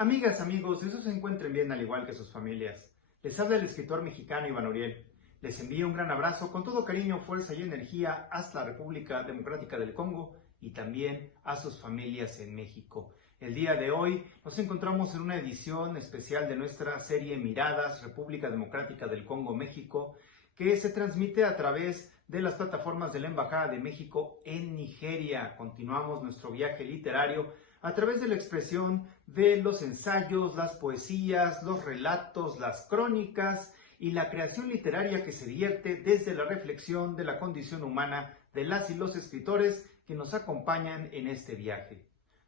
Amigas, amigos, deseos se encuentren bien al igual que sus familias. Les habla el escritor mexicano Iván Uriel. Les envío un gran abrazo con todo cariño, fuerza y energía hasta la República Democrática del Congo y también a sus familias en México. El día de hoy nos encontramos en una edición especial de nuestra serie Miradas, República Democrática del Congo, México, que se transmite a través de las plataformas de la Embajada de México en Nigeria. Continuamos nuestro viaje literario a través de la expresión de los ensayos, las poesías, los relatos, las crónicas y la creación literaria que se vierte desde la reflexión de la condición humana de las y los escritores que nos acompañan en este viaje.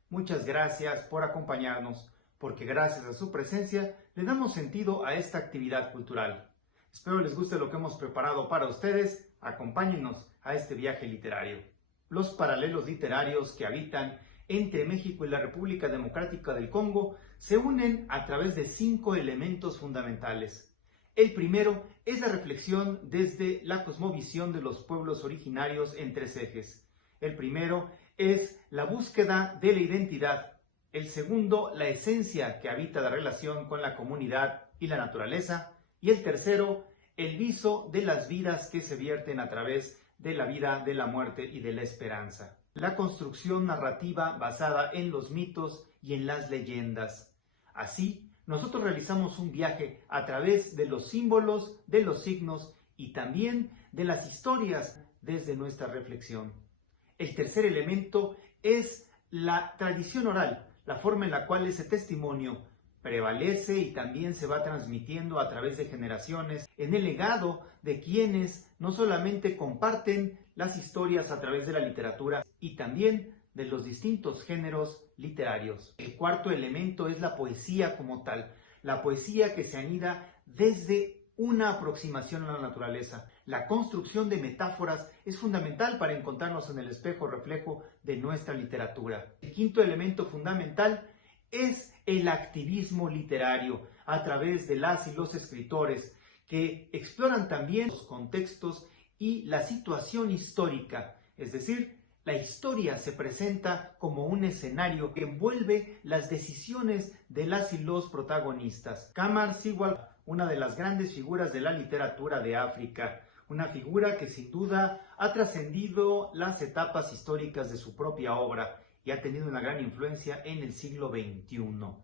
Muchas gracias por acompañarnos, porque gracias a su presencia le damos sentido a esta actividad cultural. Espero les guste lo que hemos preparado para ustedes. Acompáñenos a este viaje literario. Los paralelos literarios que habitan entre México y la República Democrática del Congo se unen a través de 5 elementos fundamentales. El primero es la reflexión desde la cosmovisión de los pueblos originarios en 3 ejes. El primero es la búsqueda de la identidad. El segundo, la esencia que habita la relación con la comunidad y la naturaleza. Y el tercero, el viso de las vidas que se vierten a través de la vida, de la muerte y de la esperanza. La construcción narrativa basada en los mitos y en las leyendas. Así, nosotros realizamos un viaje a través de los símbolos, de los signos y también de las historias desde nuestra reflexión. El tercer elemento es la tradición oral, la forma en la cual ese testimonio prevalece y también se va transmitiendo a través de generaciones en el legado de quienes no solamente comparten las historias a través de la literatura y también de los distintos géneros literarios. El cuarto elemento es la poesía como tal, la poesía que se anida desde una aproximación a la naturaleza. La construcción de metáforas es fundamental para encontrarnos en el espejo reflejo de nuestra literatura. El quinto elemento fundamental es el activismo literario a través de las y los escritores que exploran también los contextos y la situación histórica, es decir, la historia se presenta como un escenario que envuelve las decisiones de las y los protagonistas. Kamar Siwal, una de las grandes figuras de la literatura de África, una figura que sin duda ha trascendido las etapas históricas de su propia obra y ha tenido una gran influencia en el siglo XXI.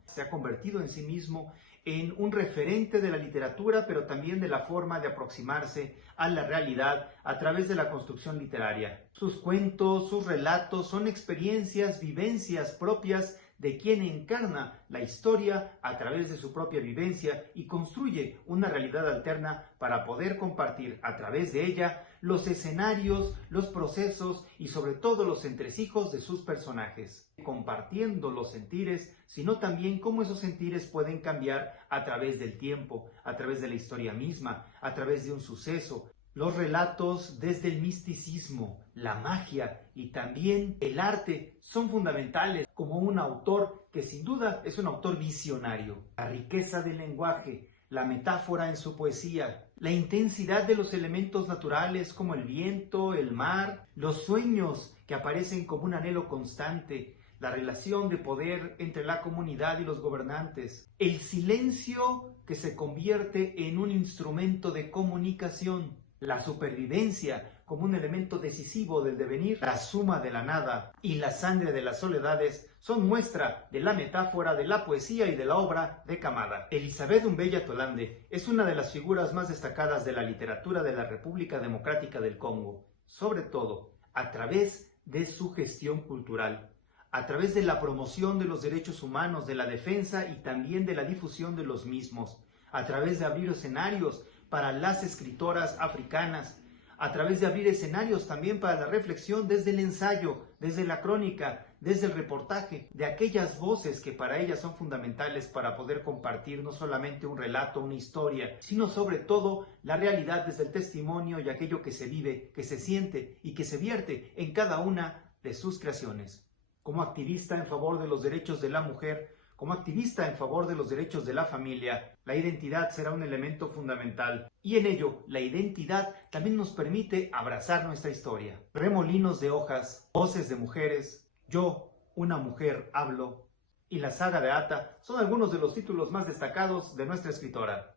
Se ha convertido en sí mismo en un referente de la literatura, pero también de la forma de aproximarse a la realidad a través de la construcción literaria. Sus cuentos, sus relatos son experiencias, vivencias propias de quien encarna la historia a través de su propia vivencia y construye una realidad alterna para poder compartir a través de ella los escenarios, los procesos y sobre todo los entresijos de sus personajes, compartiendo los sentires, sino también cómo esos sentires pueden cambiar a través del tiempo, a través de la historia misma, a través de un suceso. Los relatos desde el misticismo, la magia y también el arte son fundamentales como un autor que sin duda es un autor visionario. La riqueza del lenguaje, la metáfora en su poesía, la intensidad de los elementos naturales como el viento, el mar, los sueños que aparecen como un anhelo constante, la relación de poder entre la comunidad y los gobernantes, el silencio que se convierte en un instrumento de comunicación, la supervivencia como un elemento decisivo del devenir, la suma de la nada y la sangre de las soledades son muestra de la metáfora de la poesía y de la obra de Kamada. Elizabeth Umbella Tolande es una de las figuras más destacadas de la literatura de la República Democrática del Congo, sobre todo a través de su gestión cultural, a través de la promoción de los derechos humanos, de la defensa y también de la difusión de los mismos, a través de abrir escenarios para las escritoras africanas, a través de abrir escenarios también para la reflexión desde el ensayo, desde la crónica, desde el reportaje, de aquellas voces que para ellas son fundamentales para poder compartir no solamente un relato, una historia, sino sobre todo la realidad desde el testimonio y aquello que se vive, que se siente y que se vierte en cada una de sus creaciones. Como activista en favor de los derechos de la mujer, como activista en favor de los derechos de la familia, la identidad será un elemento fundamental y en ello la identidad también nos permite abrazar nuestra historia. Remolinos de hojas, voces de mujeres, yo, una mujer, hablo, y La saga de Ata son algunos de los títulos más destacados de nuestra escritora.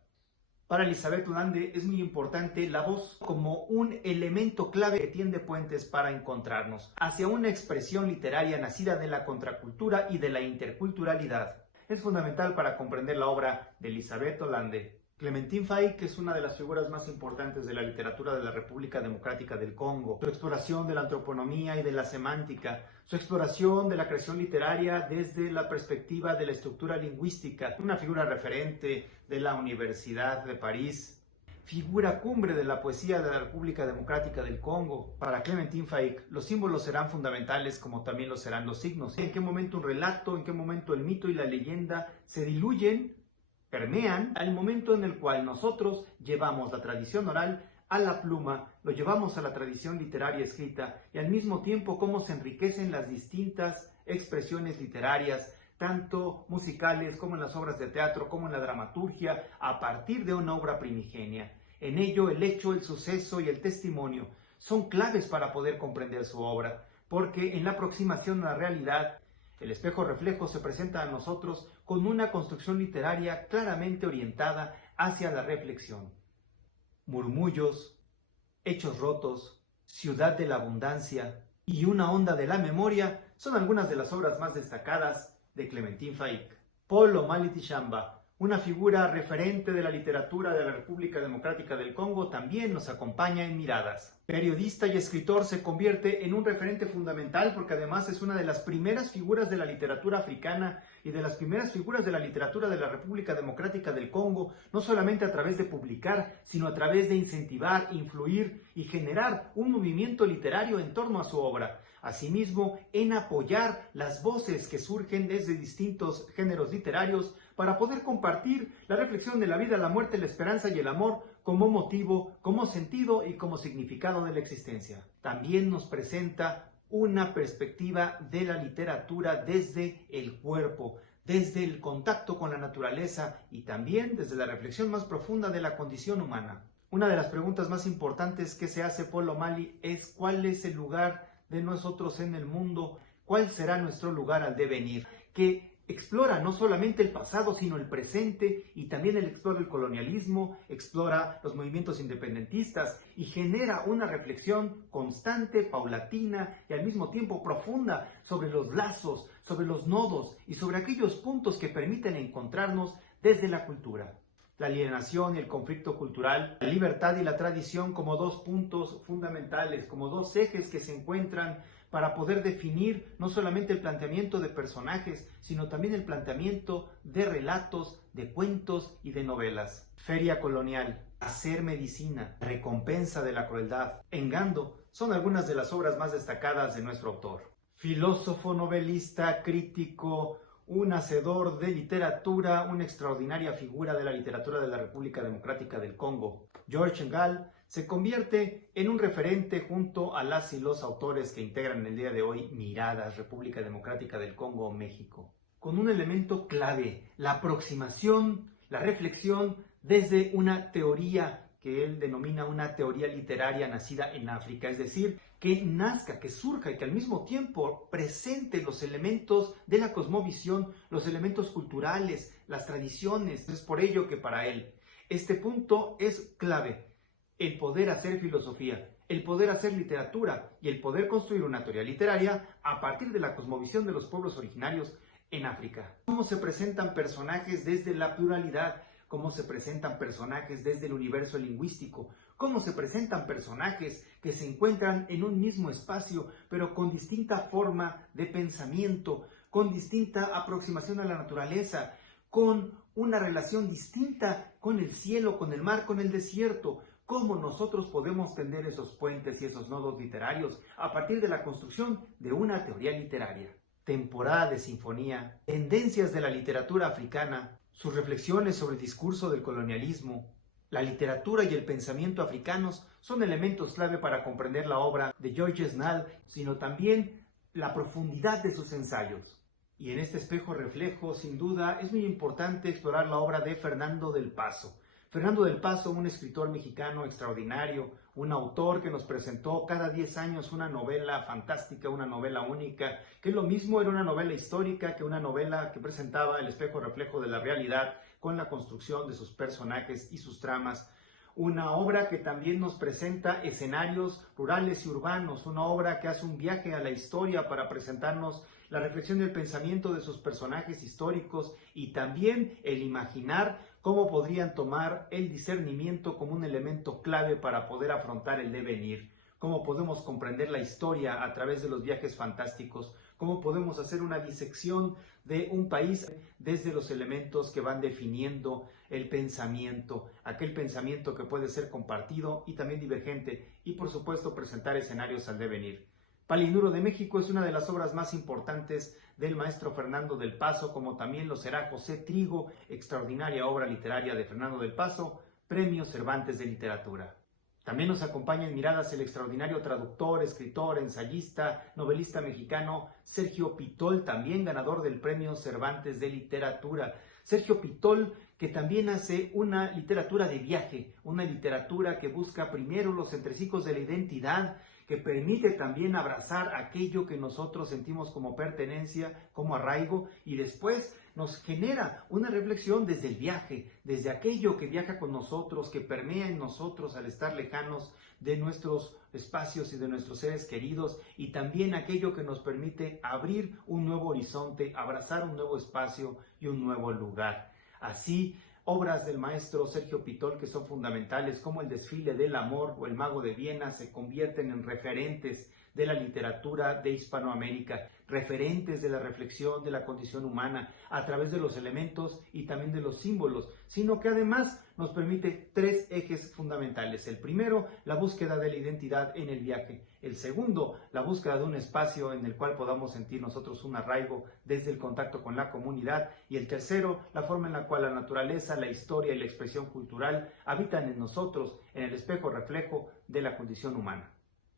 Para Elizabeth Ulande es muy importante la voz como un elemento clave que tiende puentes para encontrarnos hacia una expresión literaria nacida de la contracultura y de la interculturalidad. Es fundamental para comprender la obra de Elizabeth Ulande. Clementine Faik es una de las figuras más importantes de la literatura de la República Democrática del Congo. Su exploración de la antroponomía y de la semántica, su exploración de la creación literaria desde la perspectiva de la estructura lingüística, una figura referente de la Universidad de París, figura cumbre de la poesía de la República Democrática del Congo. Para Clementine Faik, los símbolos serán fundamentales como también lo serán los signos. En qué momento un relato, en qué momento el mito y la leyenda se diluyen, permean al momento en el cual nosotros llevamos la tradición oral a la pluma, lo llevamos a la tradición literaria escrita y al mismo tiempo cómo se enriquecen las distintas expresiones literarias, tanto musicales como en las obras de teatro, como en la dramaturgia, a partir de una obra primigenia. En ello, el hecho, el suceso y el testimonio son claves para poder comprender su obra, porque en la aproximación a la realidad, el espejo reflejo se presenta a nosotros con una construcción literaria claramente orientada hacia la reflexión. Murmullos, Hechos rotos, Ciudad de la abundancia y Una onda de la memoria son algunas de las obras más destacadas de Clementine Faik. Paul Omali Tshamba, una figura referente de la literatura de la República Democrática del Congo, también nos acompaña en Miradas. Periodista y escritor, se convierte en un referente fundamental porque además es una de las primeras figuras de la literatura africana y de las primeras figuras de la literatura de la República Democrática del Congo, no solamente a través de publicar, sino a través de incentivar, influir y generar un movimiento literario en torno a su obra. Asimismo, en apoyar las voces que surgen desde distintos géneros literarios para poder compartir la reflexión de la vida, la muerte, la esperanza y el amor como motivo, como sentido y como significado de la existencia. También nos presenta una perspectiva de la literatura desde el cuerpo, desde el contacto con la naturaleza y también desde la reflexión más profunda de la condición humana. Una de las preguntas más importantes que se hace Paul Omali es ¿cuál es el lugar de nosotros en el mundo? ¿Cuál será nuestro lugar al devenir? Que explora no solamente el pasado, sino el presente, y también él explora el colonialismo, explora los movimientos independentistas y genera una reflexión constante, paulatina y al mismo tiempo profunda sobre los lazos, sobre los nodos y sobre aquellos puntos que permiten encontrarnos desde la cultura. La alienación y el conflicto cultural, la libertad y la tradición como dos puntos fundamentales, como dos ejes que se encuentran para poder definir no solamente el planteamiento de personajes, sino también el planteamiento de relatos, de cuentos y de novelas. Feria colonial, Hacer medicina, Recompensa de la crueldad, Engando, son algunas de las obras más destacadas de nuestro autor. Filósofo, novelista, crítico, un hacedor de literatura, una extraordinaria figura de la literatura de la República Democrática del Congo. George Ngál se convierte en un referente junto a las y los autores que integran el día de hoy Miradas, República Democrática del Congo, México, con un elemento clave, la aproximación, la reflexión desde una teoría que él denomina una teoría literaria nacida en África, es decir, que nazca, que surja y que al mismo tiempo presente los elementos de la cosmovisión, los elementos culturales, las tradiciones. Es por ello que para él este punto es clave, el poder hacer filosofía, el poder hacer literatura y el poder construir una teoría literaria a partir de la cosmovisión de los pueblos originarios en África. Cómo se presentan personajes desde la pluralidad, cómo se presentan personajes desde el universo lingüístico, cómo se presentan personajes que se encuentran en un mismo espacio, pero con distinta forma de pensamiento, con distinta aproximación a la naturaleza, con una relación distinta con el cielo, con el mar, con el desierto. Cómo nosotros podemos tender esos puentes y esos nodos literarios a partir de la construcción de una teoría literaria. Temporada de sinfonía, tendencias de la literatura africana, sus reflexiones sobre el discurso del colonialismo, la literatura y el pensamiento africanos son elementos clave para comprender la obra de Georges Ngál, sino también la profundidad de sus ensayos. Y en este espejo reflejo, sin duda, es muy importante explorar la obra de Fernando del Paso. Fernando del Paso, un escritor mexicano extraordinario, un autor que nos presentó cada 10 años una novela fantástica, una novela única, que lo mismo era una novela histórica que una novela que presentaba el espejo reflejo de la realidad con la construcción de sus personajes y sus tramas. Una obra que también nos presenta escenarios rurales y urbanos, una obra que hace un viaje a la historia para presentarnos la reflexión del pensamiento de sus personajes históricos y también el imaginar cómo podrían tomar el discernimiento como un elemento clave para poder afrontar el devenir, cómo podemos comprender la historia a través de los viajes fantásticos, cómo podemos hacer una disección de un país desde los elementos que van definiendo el pensamiento, aquel pensamiento que puede ser compartido y también divergente, y por supuesto presentar escenarios al devenir. Palinuro de México es una de las obras más importantes del maestro Fernando del Paso, como también lo será José Trigo, extraordinaria obra literaria de Fernando del Paso, Premio Cervantes de Literatura. También nos acompaña en Miradas el extraordinario traductor, escritor, ensayista, novelista mexicano Sergio Pitol, también ganador del Premio Cervantes de Literatura. Sergio Pitol, que también hace una literatura de viaje, una literatura que busca primero los entresijos de la identidad, que permite también abrazar aquello que nosotros sentimos como pertenencia, como arraigo, y después nos genera una reflexión desde el viaje, desde aquello que viaja con nosotros, que permea en nosotros al estar lejanos de nuestros espacios y de nuestros seres queridos, y también aquello que nos permite abrir un nuevo horizonte, abrazar un nuevo espacio y un nuevo lugar. Así, obras del maestro Sergio Pitol que son fundamentales, como El desfile del amor o El mago de Viena, se convierten en referentes de la literatura de Hispanoamérica, referentes de la reflexión de la condición humana a través de los elementos y también de los símbolos, sino que además nos permite tres ejes fundamentales. El primero, la búsqueda de la identidad en el viaje. El segundo, la búsqueda de un espacio en el cual podamos sentir nosotros un arraigo desde el contacto con la comunidad. Y el tercero, la forma en la cual la naturaleza, la historia y la expresión cultural habitan en nosotros, en el espejo reflejo de la condición humana.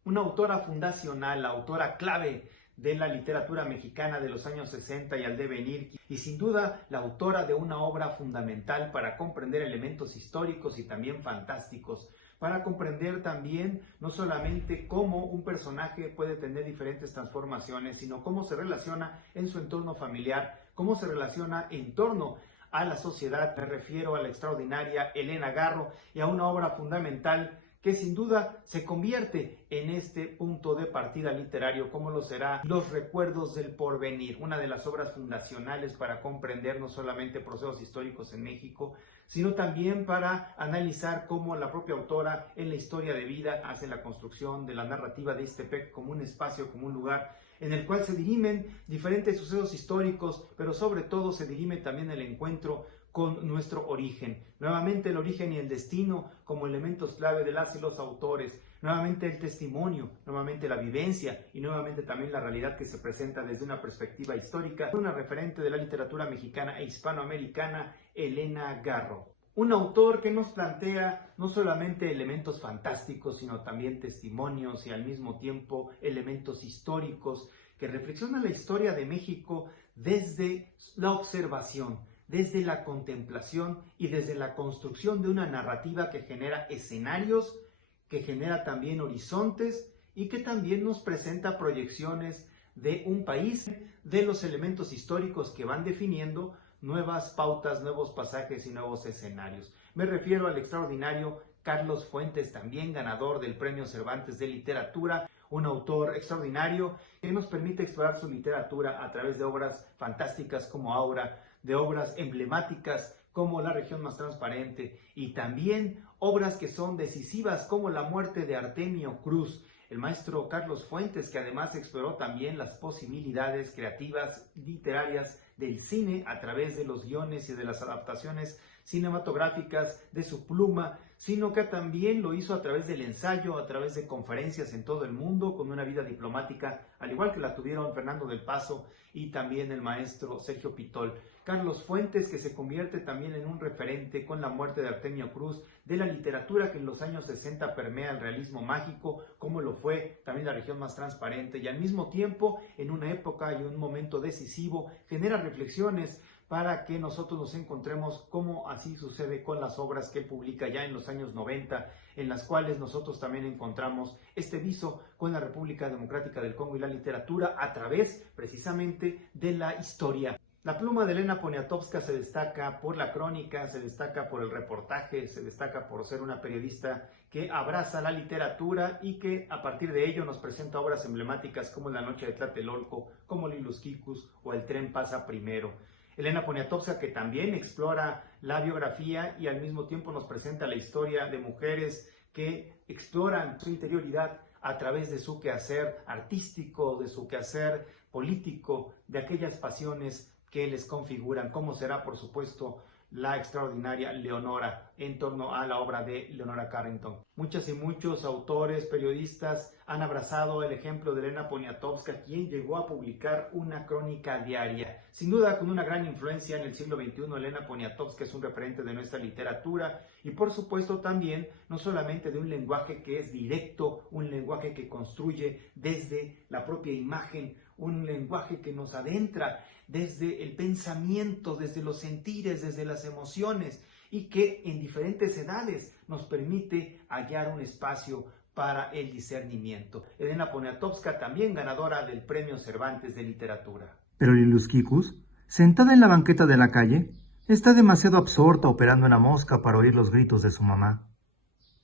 Una autora fundacional, la autora clave de la literatura mexicana de los años 60 y al devenir, y sin duda la autora de una obra fundamental para comprender elementos históricos y también fantásticos, para comprender también no solamente cómo un personaje puede tener diferentes transformaciones, sino cómo se relaciona en su entorno familiar, cómo se relaciona en torno a la sociedad. Me refiero a la extraordinaria Elena Garro y a una obra fundamental que sin duda se convierte en este punto de partida literario, como lo será Los recuerdos del porvenir, una de las obras fundacionales para comprender no solamente procesos históricos en México, sino también para analizar cómo la propia autora en la historia de vida hace la construcción de la narrativa de Ixtepec como un espacio, como un lugar en el cual se dirimen diferentes sucesos históricos, pero sobre todo se dirime también el encuentro con nuestro origen. Nuevamente el origen y el destino como elementos clave de las y los autores. Nuevamente el testimonio, nuevamente la vivencia y nuevamente también la realidad que se presenta desde una perspectiva histórica. Una referente de la literatura mexicana e hispanoamericana, Elena Garro. Un autor que nos plantea no solamente elementos fantásticos, sino también testimonios y al mismo tiempo elementos históricos que reflexionan la historia de México desde la observación, desde la contemplación y desde la construcción de una narrativa que genera escenarios, que genera también horizontes y que también nos presenta proyecciones de un país, de los elementos históricos que van definiendo nuevas pautas, nuevos pasajes y nuevos escenarios. Me refiero al extraordinario Carlos Fuentes, también ganador del Premio Cervantes de Literatura, un autor extraordinario que nos permite explorar su literatura a través de obras fantásticas como Aura, de obras emblemáticas como La región más transparente y también obras que son decisivas como La muerte de Artemio Cruz. El maestro Carlos Fuentes, que además exploró también las posibilidades creativas literarias del cine a través de los guiones y de las adaptaciones cinematográficas de su pluma, sino que también lo hizo a través del ensayo, a través de conferencias en todo el mundo, con una vida diplomática, al igual que la tuvieron Fernando del Paso y también el maestro Sergio Pitol. Carlos Fuentes, que se convierte también en un referente con La muerte de Artemio Cruz, de la literatura que en los años 60 permea el realismo mágico, como lo fue también La región más transparente, y al mismo tiempo, en una época y un momento decisivo, genera reflexiones para que nosotros nos encontremos, como así sucede con las obras que él publica ya en los años 90, en las cuales nosotros también encontramos este viso con la República Democrática del Congo y la literatura a través precisamente de la historia. La pluma de Elena Poniatowska se destaca por la crónica, se destaca por el reportaje, se destaca por ser una periodista que abraza la literatura y que a partir de ello nos presenta obras emblemáticas como La Noche de Tlatelolco, como Lilus Kikus o El Tren Pasa Primero. Elena Poniatowska, que también explora la biografía y al mismo tiempo nos presenta la historia de mujeres que exploran su interioridad a través de su quehacer artístico, de su quehacer político, de aquellas pasiones que les configuran, como será, por supuesto, la extraordinaria Leonora en torno a la obra de Leonora Carrington. Muchas y muchos autores, periodistas han abrazado el ejemplo de Elena Poniatowska, quien llegó a publicar una crónica diaria. Sin duda, con una gran influencia en el siglo XXI, Elena Poniatowska es un referente de nuestra literatura y, por supuesto, también no solamente de un lenguaje que es directo, un lenguaje que construye desde la propia imagen, un lenguaje que nos adentra desde el pensamiento, desde los sentires, desde las emociones y que en diferentes edades nos permite hallar un espacio para el discernimiento. Elena Poniatowska, también ganadora del Premio Cervantes de Literatura. Pero Lilus Kikus, sentada en la banqueta de la calle, está demasiado absorta operando una mosca para oír los gritos de su mamá.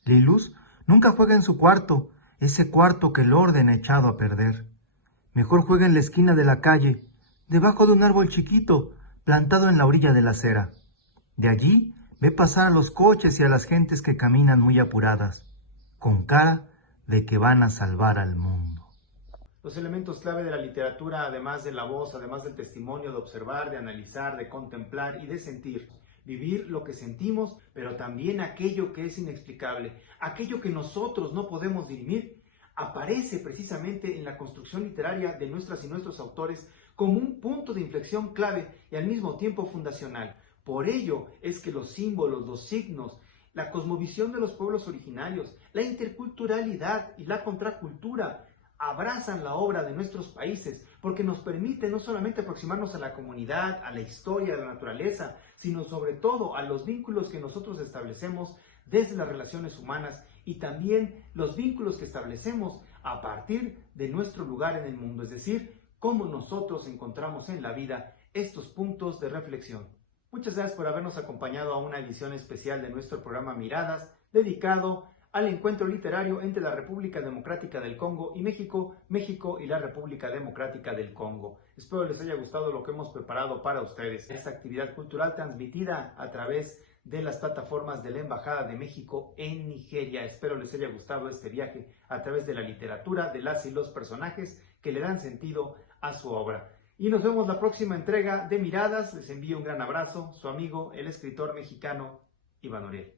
Lilus nunca juega en su cuarto, ese cuarto que el orden ha echado a perder. Mejor juega en la esquina de la calle, debajo de un árbol chiquito, plantado en la orilla de la acera. De allí ve pasar a los coches y a las gentes que caminan muy apuradas, con cara de que van a salvar al mundo. Los elementos clave de la literatura, además de la voz, además del testimonio, de observar, de analizar, de contemplar y de sentir. Vivir lo que sentimos, pero también aquello que es inexplicable, aquello que nosotros no podemos dirimir, aparece precisamente en la construcción literaria de nuestras y nuestros autores como un punto de inflexión clave y al mismo tiempo fundacional. Por ello es que los símbolos, los signos, la cosmovisión de los pueblos originarios, la interculturalidad y la contracultura abrazan la obra de nuestros países porque nos permite no solamente aproximarnos a la comunidad, a la historia, a la naturaleza, sino sobre todo a los vínculos que nosotros establecemos desde las relaciones humanas y también los vínculos que establecemos a partir de nuestro lugar en el mundo, es decir, cómo nosotros encontramos en la vida estos puntos de reflexión. Muchas gracias por habernos acompañado a una edición especial de nuestro programa Miradas, dedicado al encuentro literario entre la República Democrática del Congo y México, México y la República Democrática del Congo. Espero les haya gustado lo que hemos preparado para ustedes. Esta actividad cultural transmitida a través de las plataformas de la Embajada de México en Nigeria. Espero les haya gustado este viaje a través de la literatura, de las y los personajes que le dan sentido a su obra. Y nos vemos la próxima entrega de Miradas. Les envío un gran abrazo, su amigo, el escritor mexicano Iván Uriel.